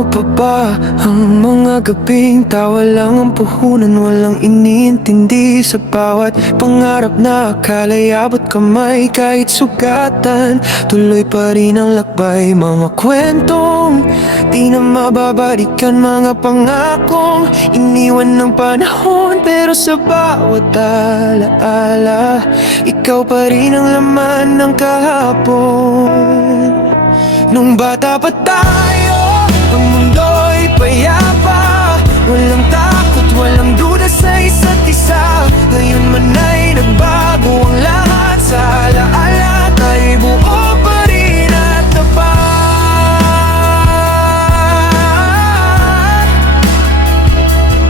mo pa ba ang mga gabing tawa lang ang puhunan, walang iniintindi sa bawat pangarap na akala'y abot kamay. Kahit sugatan, tuloy pa rin ang lakbay. Mga kwentong di na mababalikan, mga pangakong iniwan ng panahon. Pero sa bawat alaala, ikaw pa rin ang laman ng kahapon. Nung bata pa tayo, ang mundo'y payapa, walang takot, walang duda sa isa't isa. Ngayon man ay nagbago ang lahat, sa alaala tayo'y buo pa rin at tapat.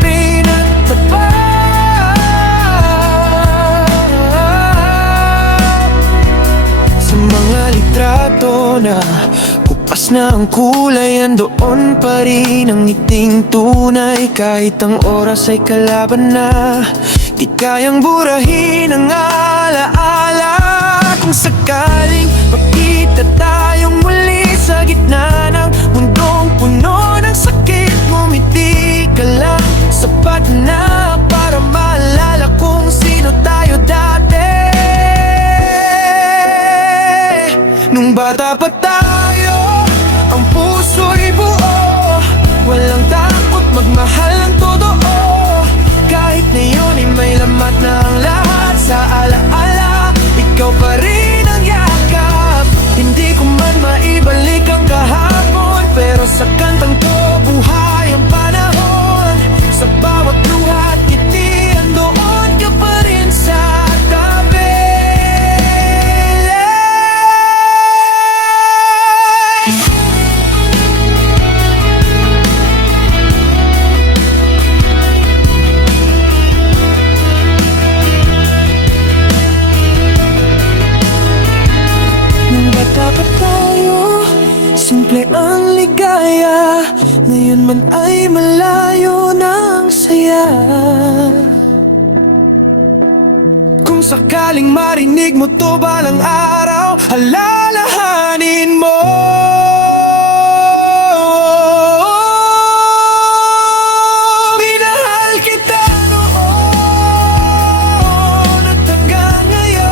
Pinagtapat sa mga litrato na kupas na ang kulay, andoon pa rin ang ngiting tunay. Kahit ang oras ay kalaban na, di kayang burahin ang alaala. Kung sakaling makita tayong muli sa gitna ng mundong puno ng sakit, ngumiti ka lang, sapat na para maalala kung sino tayo dati. Nung bata pa tayo, ang puso'y buo, walang takot magmahal ng totoo. Kahit ngayon ay may lamat na ang lahat, sa alaala ikaw pa rin ang yakap. Hindi ko man maibalik ang kahapon, pero sa kantang to buhay ang panahon. Sa bawat luha at ngiti, andoon ka pa rin sa tabi. Dapat tayo, simple ang ligaya, ngayon man ay malayo ng saya. Kung sakaling marinig mo to balang araw, alalahanin mo minahal kita noon at hanggang ngayon.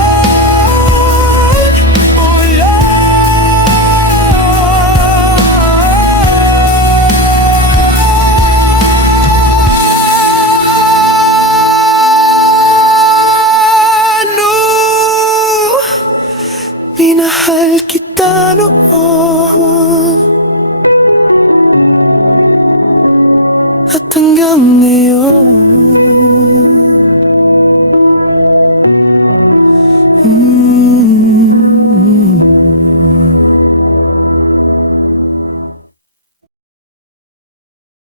Minahal kita noon at hanggang ngayon.